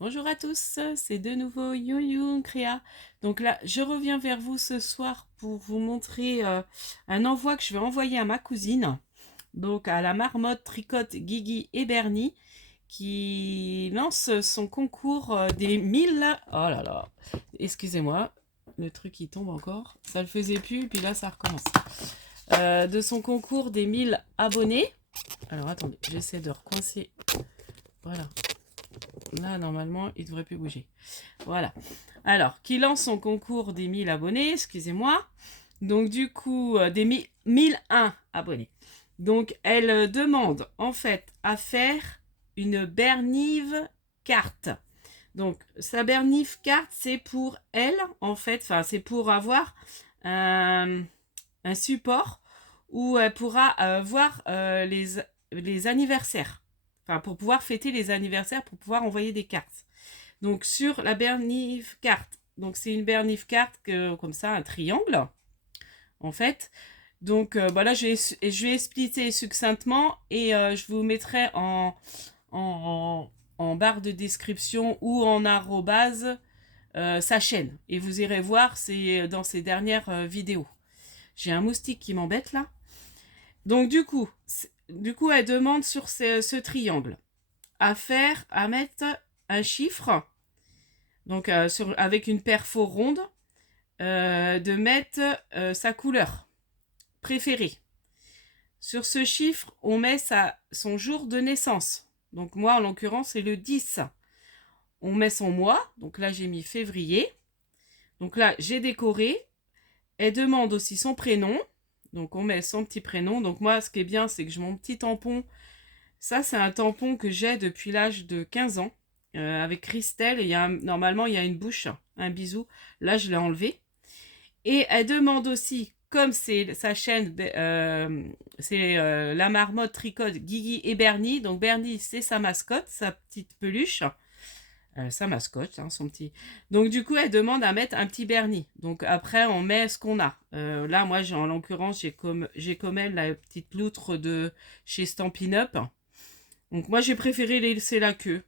Bonjour à tous, c'est de nouveau YoYo Créa. Donc là, je reviens vers vous ce soir pour vous montrer un envoi que je vais envoyer à ma cousine, donc à la marmotte Tricotte Guigui et Bernie, qui lance son concours des 1000... Oh là là, excusez-moi, le truc qui tombe encore, ça le faisait plus, puis là ça recommence. De son concours des 1000 abonnés. Alors attendez, j'essaie de recoincer. Voilà. Là, normalement, il devrait plus bouger. Voilà. Alors, qui lance son concours des 1000 abonnés, excusez-moi. Donc, du coup, des 1001 abonnés. Donc, elle demande, en fait, à faire une Bernive carte. Donc, sa Bernive carte, c'est pour elle, en fait, enfin, c'est pour avoir un, un support où elle pourra voir les anniversaires. Enfin, pour pouvoir fêter les anniversaires, pour pouvoir envoyer des cartes. Donc, sur la Bernif carte. Donc, c'est une Bernif carte comme ça, un triangle, en fait. Donc, voilà, je vais expliquer succinctement et je vous mettrai en barre de description ou en arrobase sa chaîne. Et vous irez voir, c'est dans ses dernières vidéos. J'ai un moustique qui m'embête là. Donc du coup, elle demande sur ce triangle à mettre un chiffre, donc avec une perfo ronde, de mettre sa couleur préférée. Sur ce chiffre, on met son jour de naissance. Donc moi, en l'occurrence, c'est le 10. On met son mois, donc là j'ai mis février. Donc là, j'ai décoré. Elle demande aussi son prénom. Donc on met son petit prénom. Donc moi, ce qui est bien, c'est que j'ai mon petit tampon. Ça, c'est un tampon que j'ai depuis l'âge de 15 ans. Avec Christelle, et normalement, il y a une bouche, un bisou. Là, je l'ai enlevé. Et elle demande aussi, comme c'est sa chaîne, c'est la marmotte tricote Guigui et Bernie. Donc Bernie, c'est sa mascotte, sa petite peluche. Sa mascotte, hein, son petit. Donc du coup, elle demande à mettre un petit Bernie. Donc après, on met ce qu'on a. Là, moi, en l'occurrence, j'ai comme elle la petite loutre de chez Stampin' Up. Donc moi, j'ai préféré laisser la queue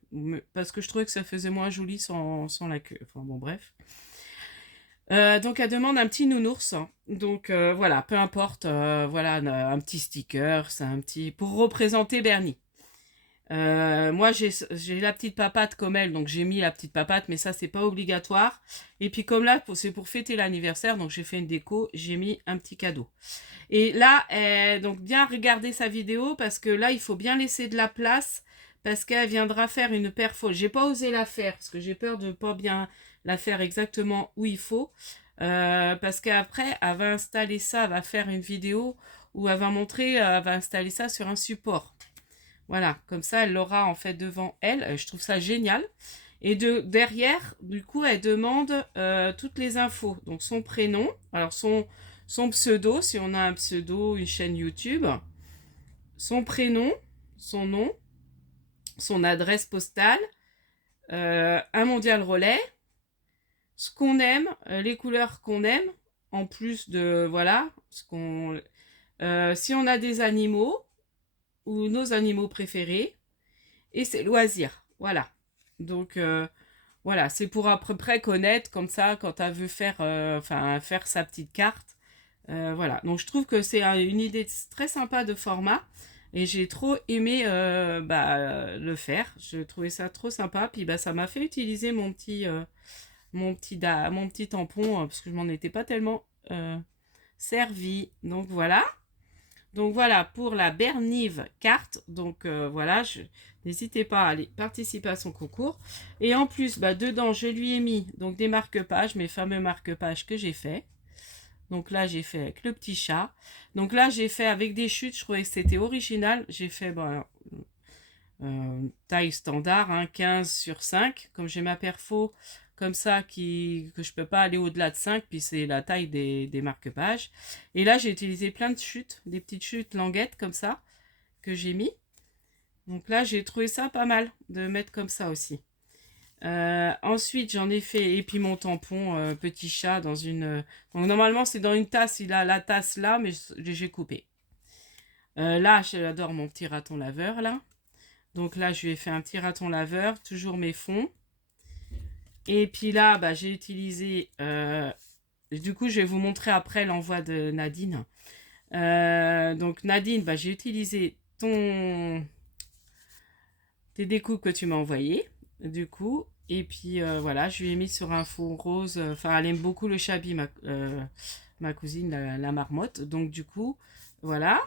parce que je trouvais que ça faisait moins joli sans la queue. Enfin bon, bref. Donc elle demande un petit nounours. Donc voilà, peu importe, voilà, un petit sticker, c'est un petit pour représenter Bernie. Moi, j'ai la petite papate comme elle, donc j'ai mis la petite papate, mais ça, c'est pas obligatoire. Et puis, comme là, c'est pour fêter l'anniversaire, donc j'ai fait une déco, j'ai mis un petit cadeau. Et là, donc bien regarder sa vidéo, parce que là, il faut bien laisser de la place, parce qu'elle viendra faire une perfo. J'ai pas osé la faire, parce que j'ai peur de pas bien la faire exactement où il faut. Parce qu'après, elle va installer ça, elle va faire une vidéo où elle va montrer, elle va installer ça sur un support. Voilà, comme ça, elle l'aura en fait devant elle. Je trouve ça génial. Et derrière, du coup, elle demande toutes les infos. Donc son prénom, alors son pseudo, si on a un pseudo, une chaîne YouTube, son prénom, son nom, son adresse postale, un mondial relais, ce qu'on aime, les couleurs qu'on aime, en plus de, voilà, si on a des animaux ou nos animaux préférés, et ses loisirs. Voilà. Donc voilà, c'est pour à peu près connaître comme ça quand elle veut faire, faire sa petite carte. Voilà. Donc je trouve que c'est une idée très sympa de format et j'ai trop aimé le faire. Je trouvais ça trop sympa. Puis bah ça m'a fait utiliser mon petit tampon parce que je m'en étais pas tellement servi. Donc voilà pour la Bernive carte. Donc voilà, n'hésitez pas à aller participer à son concours. Et en plus, bah, dedans, je lui ai mis donc des marque-pages, mes fameux marque-pages que j'ai fait. Donc là, j'ai fait avec le petit chat. Donc là, j'ai fait avec des chutes. Je trouvais que c'était original. J'ai fait taille standard, hein, 15 sur 5. Comme j'ai ma perfo comme ça que je peux pas aller au-delà de 5, puis c'est la taille des marque-pages. Et là, j'ai utilisé plein de chutes, des petites chutes languettes comme ça que j'ai mis. Donc là, j'ai trouvé ça pas mal de mettre comme ça aussi. Ensuite, j'en ai fait, et puis mon tampon petit chat dans une. Donc normalement, c'est dans une tasse, il a la tasse là, mais j'ai coupé. Là, j'adore mon petit raton laveur là. Donc là, je lui ai fait un petit raton laveur, toujours mes fonds. Et puis là, bah, j'ai utilisé... du coup, je vais vous montrer après l'envoi de Nadine. Donc Nadine, bah, j'ai utilisé tes découpes que tu m'as envoyées, du coup. Et puis voilà, je lui ai mis sur un fond rose. Enfin, elle aime beaucoup le chabi, ma cousine, la marmotte. Donc du coup, voilà.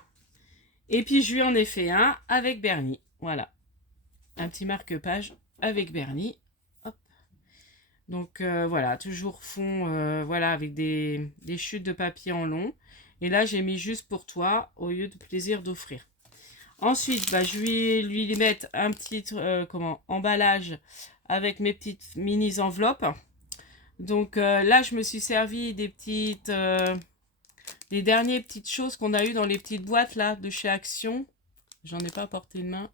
Et puis je lui en ai fait un avec Bernie. Voilà. Un petit marque-page avec Bernie. Hop. Donc voilà, toujours fond, voilà, avec des chutes de papier en long. Et là, j'ai mis juste pour toi, au lieu de plaisir d'offrir. Ensuite, bah, je vais lui mettre un petit emballage avec mes petites mini enveloppes. Donc là, je me suis servi des dernières petites choses qu'on a eues dans les petites boîtes là de chez Action. J'en ai pas porté de main.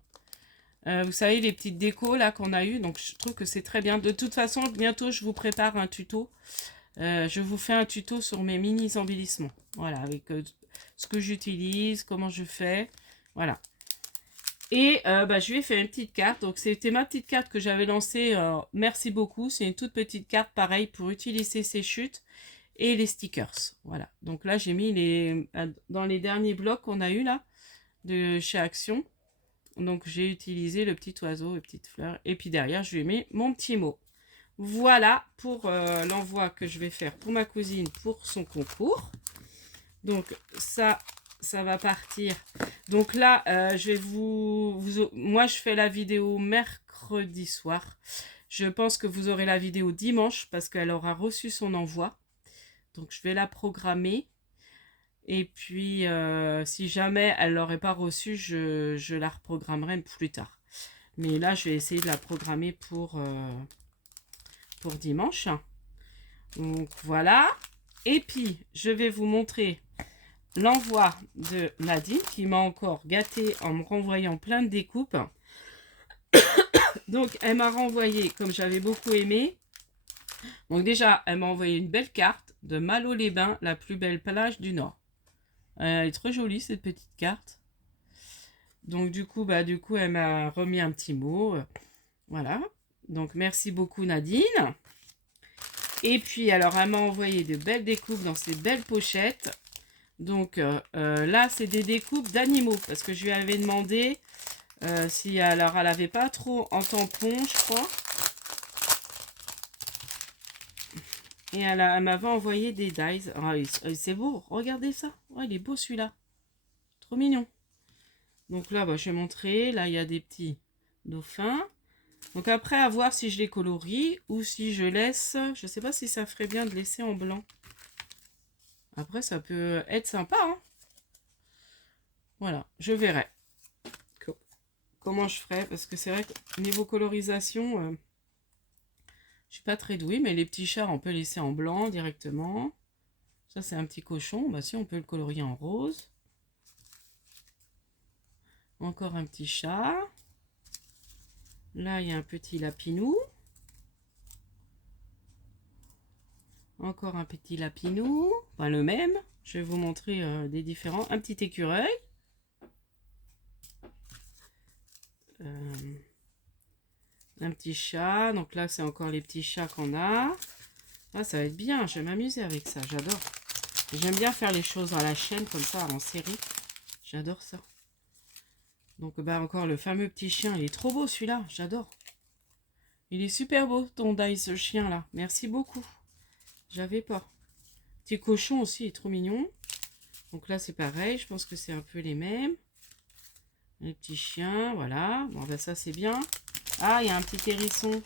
Vous savez, les petites décos là qu'on a eues. Donc je trouve que c'est très bien. De toute façon, bientôt, je vous prépare un tuto. Je vous fais un tuto sur mes mini embellissements. Voilà, avec ce que j'utilise, comment je fais. Voilà. Et bah, je lui ai fait une petite carte. Donc, c'était ma petite carte que j'avais lancée. Merci beaucoup. C'est une toute petite carte, pareil, pour utiliser ces chutes et les stickers. Voilà. Donc là, j'ai mis dans les derniers blocs qu'on a eu là, de chez Action. Donc, j'ai utilisé le petit oiseau et petite fleur. Et puis derrière, je lui ai mis mon petit mot. Voilà pour l'envoi que je vais faire pour ma cousine pour son concours. Donc, ça va partir. Donc là, je vais moi, je fais la vidéo mercredi soir. Je pense que vous aurez la vidéo dimanche parce qu'elle aura reçu son envoi. Donc, je vais la programmer. Et puis, si jamais elle ne l'aurait pas reçue, je la reprogrammerai plus tard. Mais là, je vais essayer de la programmer pour dimanche. Donc, voilà. Et puis, je vais vous montrer l'envoi de Nadine qui m'a encore gâté en me renvoyant plein de découpes. Donc elle m'a renvoyé, comme j'avais beaucoup aimé, donc déjà elle m'a envoyé une belle carte de Malo-les-Bains, la plus belle plage du Nord. Elle est trop jolie cette petite carte. Donc du coup elle m'a remis un petit mot. Voilà. Donc merci beaucoup Nadine. Et puis alors elle m'a envoyé de belles découpes dans ces belles pochettes. Donc là, c'est des découpes d'animaux parce que je lui avais demandé si alors elle n'avait pas trop en tampon, je crois. Et elle m'avait envoyé des dies. Ah, c'est beau, regardez ça. Oh, il est beau celui-là. Trop mignon. Donc là, bah, je vais montrer. Là, il y a des petits dauphins. Donc après, à voir si je les colorie ou si je laisse. Je sais pas si ça ferait bien de laisser en blanc. Après, ça peut être sympa, hein. Voilà, je verrai comment je ferai. Parce que c'est vrai que niveau colorisation, je suis pas très douée. Mais les petits chats, on peut laisser en blanc directement. Ça, c'est un petit cochon. Bah si, on peut le colorier en rose. Encore un petit chat. Là, il y a un petit lapinou. Encore un petit lapinou. Pas le même. Je vais vous montrer des différents. Un petit écureuil. Un petit chat. Donc là, c'est encore les petits chats qu'on a. Ah, ça va être bien. Je vais m'amuser avec ça. J'adore. J'aime bien faire les choses à la chaîne comme ça, en série. J'adore ça. Donc, bah, encore le fameux petit chien. Il est trop beau celui-là. J'adore. Il est super beau, ton Dice, ce chien-là. Merci beaucoup. J'avais pas. Petit cochon aussi, il est trop mignon. Donc là, c'est pareil. Je pense que c'est un peu les mêmes. Les petits chiens, voilà. Bon, ben ça, c'est bien. Ah, il y a un petit hérisson.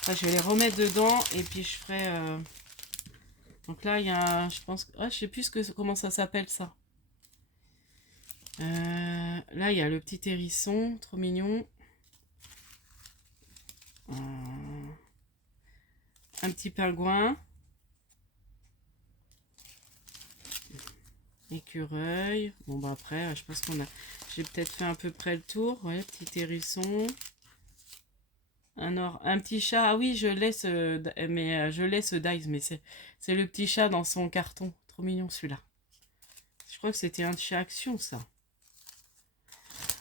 Enfin, je vais les remettre dedans et puis je ferai... Donc là, il y a... Je pense... Ah, je sais plus comment ça s'appelle, ça. Là, il y a le petit hérisson. Trop mignon. Un petit pingouin. Écureuil. Bon, bah après, je pense qu'on a... J'ai peut-être fait à peu près le tour. Ouais, petit hérisson. Un petit chat. Ah oui, je laisse... je laisse Dice, mais c'est le petit chat dans son carton. Trop mignon, celui-là. Je crois que c'était un de chez Action, ça.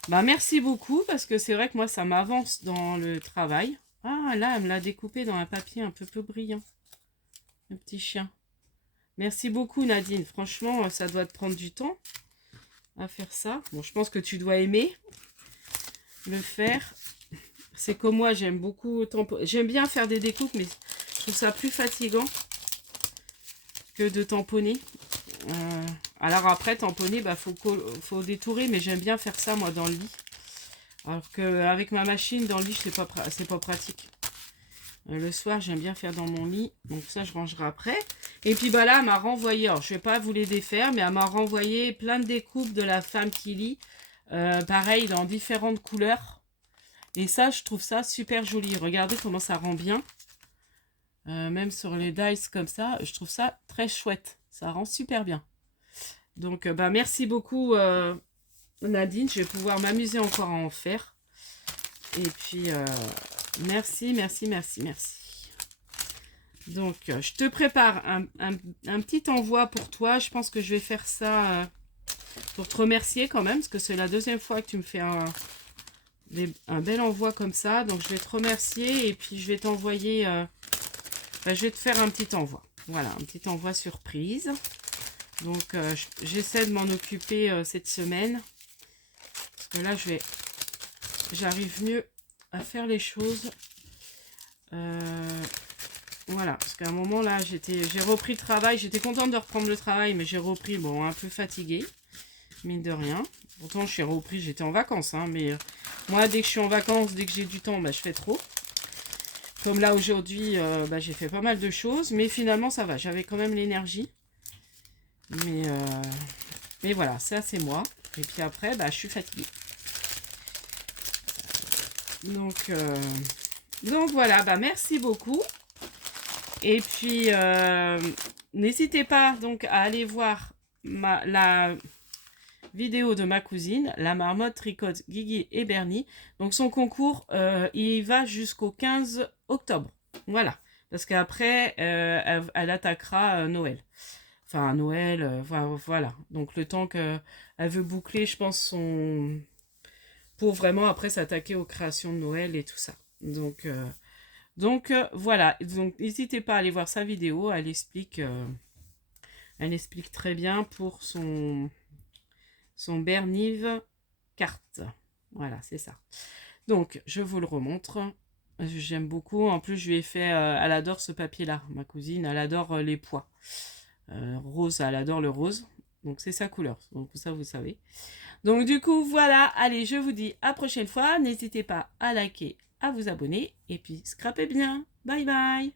Bah, merci beaucoup, parce que c'est vrai que moi, ça m'avance dans le travail. Ah, là, elle me l'a découpé dans un papier un peu brillant. Un petit chien. Merci beaucoup, Nadine. Franchement, ça doit te prendre du temps à faire ça. Bon, je pense que tu dois aimer le faire. C'est comme moi, j'aime beaucoup tamponner. J'aime bien faire des découpes, mais je trouve ça plus fatigant que de tamponner. Alors après, tamponner, bah, faut détourer, mais j'aime bien faire ça, moi, dans le lit. Alors qu'avec ma machine, dans le lit, c'est pas pratique. Le soir, j'aime bien faire dans mon lit. Donc ça, je rangerai après. Et puis bah là, elle m'a renvoyé. Alors, je vais pas vous les défaire, mais elle m'a renvoyé plein de découpes de la femme qui lit. Pareil, dans différentes couleurs. Et ça, je trouve ça super joli. Regardez comment ça rend bien. Même sur les dice comme ça, je trouve ça très chouette. Ça rend super bien. Donc, bah merci beaucoup, Nadine. Je vais pouvoir m'amuser encore à en faire. Et puis, merci. Donc, je te prépare un petit envoi pour toi. Je pense que je vais faire ça pour te remercier quand même, parce que c'est la deuxième fois que tu me fais un bel envoi comme ça. Donc, je vais te remercier et puis je vais t'envoyer... je vais te faire un petit envoi. Voilà, un petit envoi surprise. Donc, j'essaie de m'en occuper cette semaine. Parce que là, j'arrive mieux à faire les choses. Voilà, parce qu'à un moment là, j'ai repris le travail. J'étais contente de reprendre le travail, mais j'ai repris, bon, un peu fatiguée, mine de rien. Pourtant, je suis repris, j'étais en vacances, hein, mais moi, dès que je suis en vacances, dès que j'ai du temps, bah, je fais trop. Comme là, aujourd'hui, bah, j'ai fait pas mal de choses, mais finalement, ça va. J'avais quand même l'énergie. Mais voilà, ça, c'est moi. Et puis après, bah, je suis fatiguée. Donc voilà, bah, merci beaucoup. Et puis, n'hésitez pas donc à aller voir la vidéo de ma cousine, la marmotte tricote Guigui et Bernie. Donc son concours, il va jusqu'au 15 octobre. Voilà. Parce qu'après, elle attaquera Noël. Enfin, Noël, voilà. Donc le temps qu'elle veut boucler, je pense, pour vraiment après s'attaquer aux créations de Noël et tout ça. Donc voilà, donc n'hésitez pas à aller voir sa vidéo, elle explique très bien pour son Bernive carte. Voilà, c'est ça. Donc je vous le remontre. J'aime beaucoup. En plus, je lui ai fait, elle adore ce papier-là, ma cousine, elle adore les pois. Rose, elle adore le rose. Donc c'est sa couleur. Donc ça, vous savez. Donc du coup, voilà. Allez, je vous dis à la prochaine fois. N'hésitez pas à liker, à vous abonner. Et puis, scrapez bien. Bye bye.